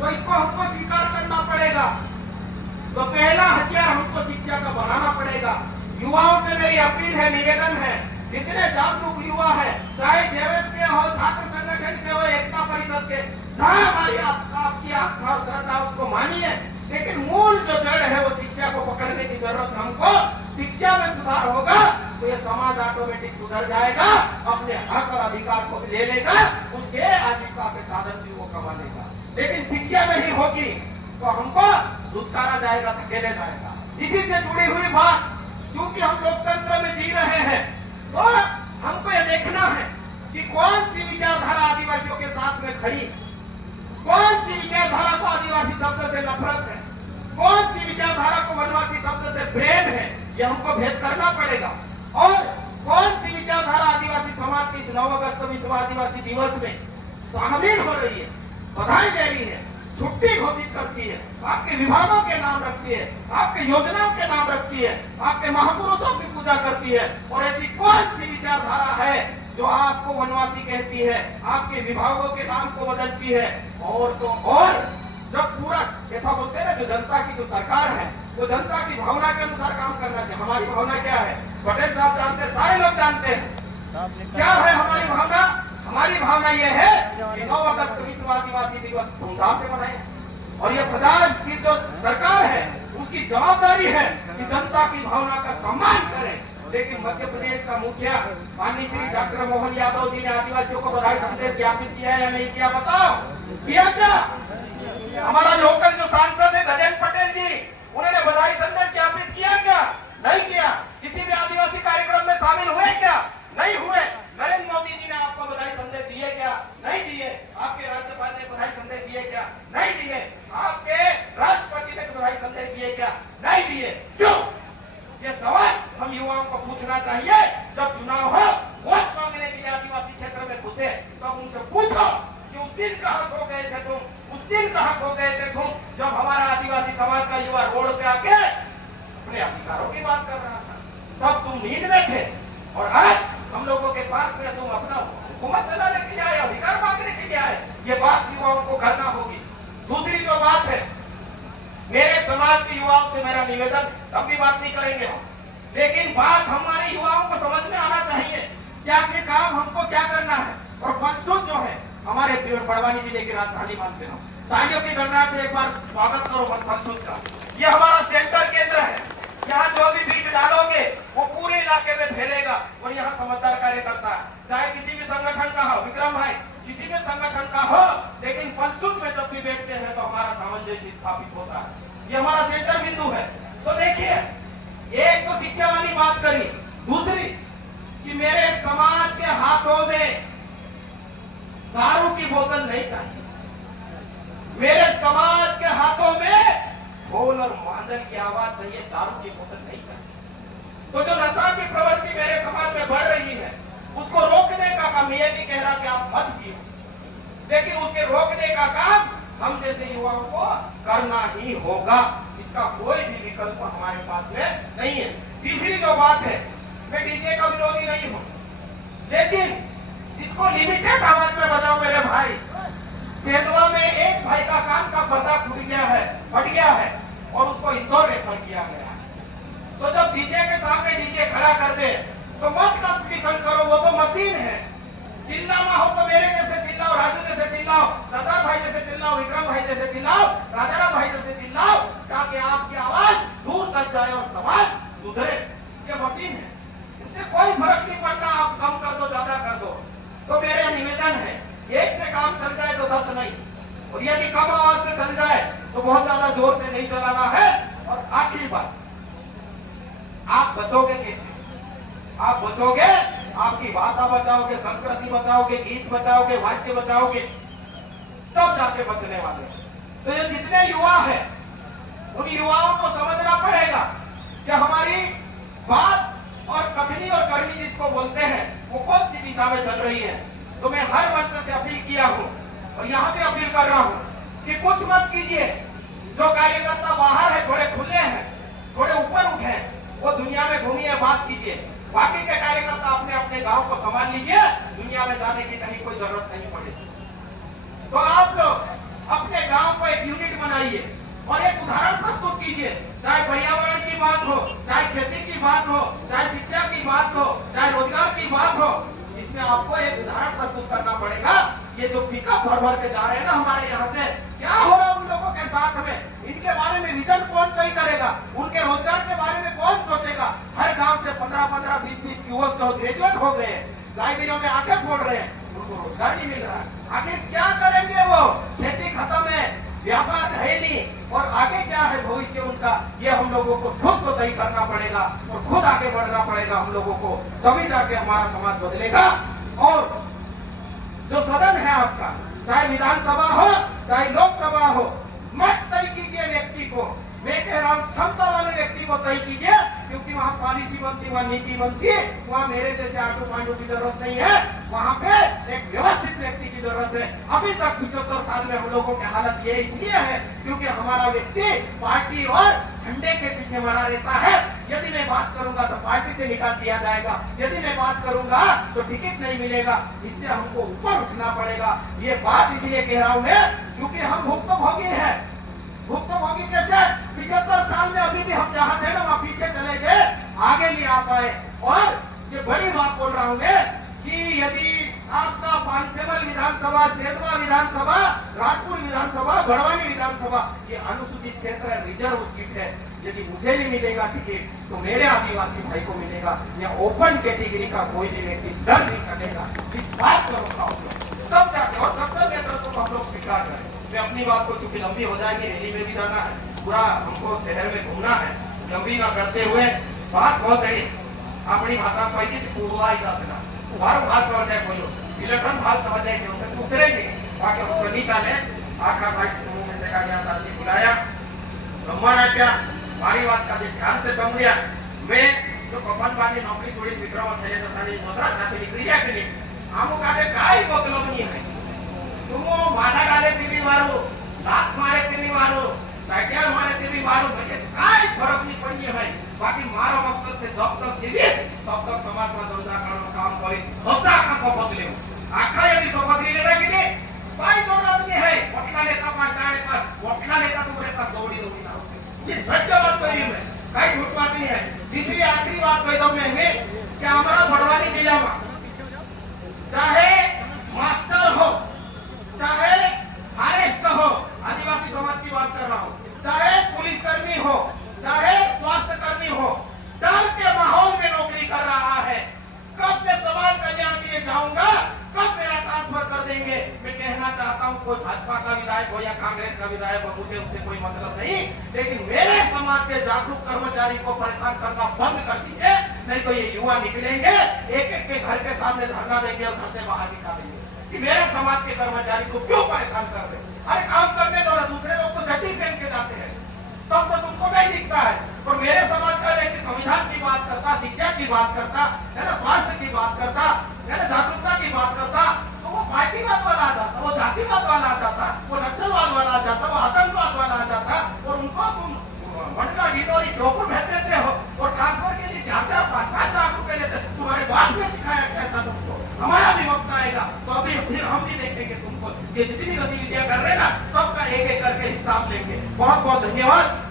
तो इसको हमको स्वीकार करना पड़ेगा। तो पहला हथियार हमको शिक्षा का बनाना पड़ेगा। युवाओं से मेरी अपील है, निवेदन है, जितने जागरूक युवा है, चाहे जेवेस के हो, छात्र संगठन के हो, एकता परिषद के, जहाँ हमारी आपकी आस्था और श्रद्धा उसको मानिए, लेकिन मूल जो जड़ है वो शिक्षा को पकड़ने की जरूरत है हमको। शिक्षा में सुधार होगा तो ये समाज ऑटोमेटिक सुधर जाएगा, अपने हक और अधिकार को ले लेगा, उसके आजीविका के साधन भी वो कमा लेगा। लेकिन शिक्षा नहीं होगी तो हमको दुत्कारा जाएगा, धकेले जाएगा। इसी से जुड़ी हुई बात, क्योंकि हम लोकतंत्र में जी रहे हैं तो हमको ये देखना है कि कौन सी विचारधारा आदिवासियों के साथ में खड़ी, कौन सी विचारधारा को आदिवासी शब्द से नफरत है, कौन सी विचारधारा को वनवासी शब्द से प्रेम है, ये हमको भेद करना पड़ेगा। और कौन सी विचारधारा आदिवासी समाज के इस 9 अगस्त विश्व आदिवासी दिवस में शामिल हो रही है, बधाई दे रही है, छुट्टी घोषित करती है, आपके विभागों के नाम रखती है, आपके योजनाओं के नाम रखती है, आपके महापुरुषों की पूजा करती है, और ऐसी कौन सी विचारधारा है जो आपको वनवासी कहती है, आपके विभागों के नाम को बदलती है। और तो और जब पूरा ऐसा बोलते हैं ना, जो जनता की जो सरकार है वो जनता की भावना के अनुसार काम करना चाहिए। हमारी भावना क्या है, पटेल साहब जानते हैं, सारे लोग जानते हैं क्या है हमारी भावना। हमारी भावना ये है कि 9 अगस्त विश्व आदिवासी दिवस धूमधाम से मनाएं, और ये प्रदेश की जो सरकार है उसकी जवाबदारी है कि जनता की भावना का सम्मान करें। लेकिन मध्य प्रदेश का मुखिया माननीय श्री डॉक्टर मोहन यादव जी ने आदिवासियों को बधाई संदेश ज्ञापित किया है या नहीं किया, बताओ, किया क्या? हमारा लोकल जो सांसद है गजेंद्र पटेल जी, उन्होंने बधाई संदेश ज्ञापित किया क्या? नहीं किया। किसी भी आदिवासी कार्यक्रम में शामिल हुए क्या? नहीं हुए। नरेंद्र मोदी जी ने आपको बधाई संदेश दिए क्या? नहीं दिए। आपके राज्यपाल ने बधाई संदेश दिए क्या? नहीं दिए। आपके राष्ट्रपति ने बधाई संदेश दिए क्या? नहीं दिए। क्यों? ये सवाल हम युवाओं को पूछना चाहिए। जब चुनाव हो, वोट मांगने के लिए आदिवासी क्षेत्र में घुसे तो उनसे पूछो कि उस दिन कहाँ सो गए थे तुम, उस दिन कहाँ खो गए थे तुम, जब हमारा आदिवासी समाज का युवा रोड पे आके अपने अधिकारों की बात कर रहा था, तब तुम नींद में थे। और आज हम लोगों के पास में तुम अपना हुकूमत चलाने के लिए आए, अधिकार मांगने के लिए आए। ये बात युवाओं को करना होगी। दूसरी जो बात है, मेरे समाज के युवाओं से मेरा निवेदन, तब भी बात नहीं करेंगे हम, लेकिन बात हमारे युवाओं को समझ में आना चाहिए क्या के काम हमको क्या करना है। और फलसूट जो है हमारे बड़वानी जिले की राजधानी मानते हैं, तालियों की गणराज से एक बार स्वागत करो फलसूट का। ये हमारा सेंटर केंद्र है, यहाँ जो भी बीज डालोगे वो पूरे इलाके में फैलेगा। और यहाँ समझदार कार्यकर्ता है, चाहे किसी भी संगठन का हो, विक्रम भाई किसी भी संगठन का हो, लेकिन फलसूट में जब भी बैठते हैं तो हमारा सामंजस्य स्थापित होता है। ये हमारा सेंटर बिंदु है। तो देखिए, एक तो शिक्षा वाली बात करी, दूसरी कि मेरे समाज के हाथों में दारू की बोतल नहीं चाहिए, मेरे समाज के हाथों में ढोल और मांदल की आवाज चाहिए, दारू की बोतल नहीं चाहिए। तो जो नशा की प्रवृत्ति मेरे समाज में बढ़ रही है उसको रोकने का काम, ये नहीं कह रहा कि आप मत पियो, लेकिन उसके रोकने का काम हम जैसे युवाओं को करना ही होगा। इसका कोई भी विकल्प हमारे पास में नहीं है। तीसरी जो बात है, मैं डीजे का विरोधी नहीं हूं, लेकिन इसको लिमिटेड आवाज में बजाओ मेरे भाई। सेंधवा में एक भाई का कान का पर्दा फट गया है और उसको इंदौर रेफर किया गया है। तो जब डीजे के सामने डीजे खड़ा कर दे तो मत कंपटीशन करो, वो तो मशीन है। चिल्लाना हो तो मेरे जैसे चिल्लाओ, राजू जैसे चिल्लाओ, सरदार भाई जैसे चिल्लाओ, विक्रम भाई जैसे चिल्लाओ, राजाराम भाई जैसे चिल्लाओ, ताकि आपकी आवाज दूर तक जाए और समाज सुधरे। ये मशीन है, इससे कोई फर्क नहीं पड़ता आप कम कर दो ज्यादा कर दो। तो मेरा निवेदन है, एक से काम चल जाए तो 10 नहीं, और यदि कम आवाज से चल जाए तो बहुत ज्यादा जोर से नहीं चलाना है। और आखिरी बात, आप बचोगे कैसे? आप बचोगे, आपकी भाषा बचाओगे, संस्कृति बचाओगे, गीत बचाओगे, वाद्य बचाओगे, तब जाके बचने वाले। तो ये जितने युवा हैं उन युवाओं को समझना पड़ेगा कि हमारी बात और कथनी और करनी जिसको बोलते हैं वो कौन सी दिशा में चल रही है। तो मैं हर मंच से अपील किया हूं और यहाँ पे अपील कर रहा हूं कि कुछ मत कीजिए। जो कार्यकर्ता बाहर है, थोड़े खुले हैं, थोड़े ऊपर उठे, वो दुनिया में घूमिए, बात कीजिए। बाकी के कार्यकर्ता अपने अपने गांव को संभाल लीजिए, दुनिया में जाने की कहीं कोई जरूरत नहीं पड़ेगी। तो आप लोग अपने गांव को बताइए और एक उदाहरण प्रस्तुत कीजिए। चाहे पर्यावरण की बात हो, चाहे खेती की बात हो, चाहे शिक्षा की बात हो, चाहे रोजगार की बात हो, इसमें आपको एक उदाहरण प्रस्तुत करना पड़ेगा। ये जो पिकअप भर भर के जा रहे हैं ना हमारे यहाँ से, क्या हो रहा है उन लोगों के साथ में? इनके बारे में विजन कौन तय करेगा? उनके रोजगार के बारे में कौन सोचेगा? हर गांव से 15-15, 20-20 युवक जो ग्रेजुएट हो गए, लाइब्रेरियों में आंखें फोड़ रहे हैं, उनको रोजगार नहीं मिल रहा है। आखिर क्या करेंगे वो? खेती खत्म है, व्यापार है नहीं, और आगे क्या है भविष्य उनका, ये हम लोगों को खुद को तय करना पड़ेगा और खुद आगे बढ़ना पड़ेगा हम लोगों को, तभी जाके हमारा समाज बदलेगा। और जो सदन है आपका, चाहे विधानसभा हो चाहे लोकसभा हो, मत तय कीजिए व्यक्ति को। मैं कह रहा हूँ क्षमता वाले व्यक्ति को तय कीजिए, क्योंकि वहाँ पॉलिसी बनती, वहाँ नीति बनती, वहाँ मेरे जैसे आटू पांडू की जरूरत नहीं है। वहाँ पे एक व्यवस्थित व्यक्ति की जरूरत है। अभी तक 75 साल में हम लोगों की हालत ये इसलिए है क्योंकि हमारा व्यक्ति पार्टी और झंडे के पीछे मरा रहता है। यदि मैं बात करूंगा तो पार्टी से निकाल दिया जाएगा, यदि मैं बात करूंगा तो टिकट नहीं मिलेगा। इससे हमको ऊपर उठना पड़ेगा। ये बात इसलिए कह रहा हूँ मैं, क्योंकि हम भुक्तभोगी है। भुक्तभोगी कैसे? 75 साल में अभी भी हम जहाँ थे ना वहाँ पीछे चले गए, आगे नहीं आ पाए। और ये बड़ी बात बोल रहा हूँ मैं कि यदि आपका पांचेमल विधानसभा, सेंधवा विधानसभा, राजपुर विधानसभा, बड़वानी विधानसभा, ये अनुसूचित क्षेत्र है, रिजर्व सीट है। यदि मुझे नहीं मिलेगा टिकट तो मेरे आदिवासी भाई को मिलेगा। या ओपन कैटेगरी का कोई भी व्यक्ति डर नहीं सकेगा। इस बात को रखा हम लोग सब चाहते हैं और सबसे नेतृत्व को हम लोग स्वीकार करें। मैं अपनी बात को चूंकि लंबी हो जाएगी, रैली में भी जाना है, पूरा हमको शहर में घूमना है, लंबी ना करते हुए बात बहुत है अपनी भाषा पहली पूर्वा ही जाता बार भाग समझ जाए, बोलो इलेक्ट्रॉन भाग समझ जाए, उतरेंगे बाकी हम सभी चाले आखा भाई में से का यहाँ साथी बुलाया सम्मान आप्या, मारी बात का ध्यान से समझिया। मैं जो पवन बानी नौकरी छोड़ी विक्रम थैले दसानी मद्रास खाते निकली गया कि नहीं, आमो काटे काय मतलब नहीं है। तुम माथा डाले टीवी मारो, लात मारे टीवी मारो, साइकिल मारे टीवी मारो, मुझे काय फर्क नहीं पड़ी है। बाकी मारो मकसद से जब तक जीवी तब तक समाज में धंधा करना काम करी होता का शपथ ले आखा यदि शपथ ले लेगा कि नहीं कोई जरूरत नहीं है। वकील लेता पास जाए पर वकील लेता तुम्हारे पास दौड़ी दौड़ी ना उसके ये सत्य बात कही मैं, कई झूठ बात नहीं है। तीसरी आखिरी बात कह दूं मैं कि हमारा बड़वानी जिला में चाहे मास्टर हो, चाहे फॉरेस्ट हो, आदिवासी समाज की बात कर रहा हूँ, चाहे पुलिसकर्मी हो, चाहे स्वास्थ्य कर्मी हो, डर के माहौल में नौकरी कर रहा है। कब मैं समाज कल्याण के लिए जाऊंगा, कब मेरा ट्रांसफर कर देंगे। मैं कहना चाहता हूँ कोई भाजपा का विधायक हो या कांग्रेस का विधायक हो, मुझे उससे कोई मतलब नहीं, लेकिन मेरे समाज के जागरूक कर्मचारी को परेशान करना बंद कर दीजिए, नहीं तो ये युवा निकलेंगे एक एक के घर के सामने धरना देंगे और घर से बाहर निकालेंगे कि मेरे समाज के कर्मचारी को क्यों परेशान कर रहे। अरे काम करने दो ना, दूसरे लोग तो जटी पहन के जाते हैं, तब तो तुमको नहीं दिखता है। और मेरे समाज का व्यक्ति संविधान की बात करता, शिक्षा की बात करता है ना, स्वास्थ्य की बात करता है ना, जागरूकता की बात करता, तो वो पार्टीवाद वाला आ जाता, वो जातिवाद वाला आ जाता, वो नक्सलवाद वाला आ जाता, वो आतंकवाद वाला आ जाता। और उनको तुम मंडला डिडोरी चौपुर भेज देते हो और ट्रांसफर के लिए 4-4, 5-5 लाख रुपए लेते। तुम्हारे बाप ने सिखाया कैसा तुमको? हमारा भी वक्त आएगा तो अभी फिर हम भी देखेंगे तुमको। ये जितनी गतिविधियां कर रहे हैं ना, सबका एक एक करके हिसाब लेंगे। बहुत बहुत धन्यवाद।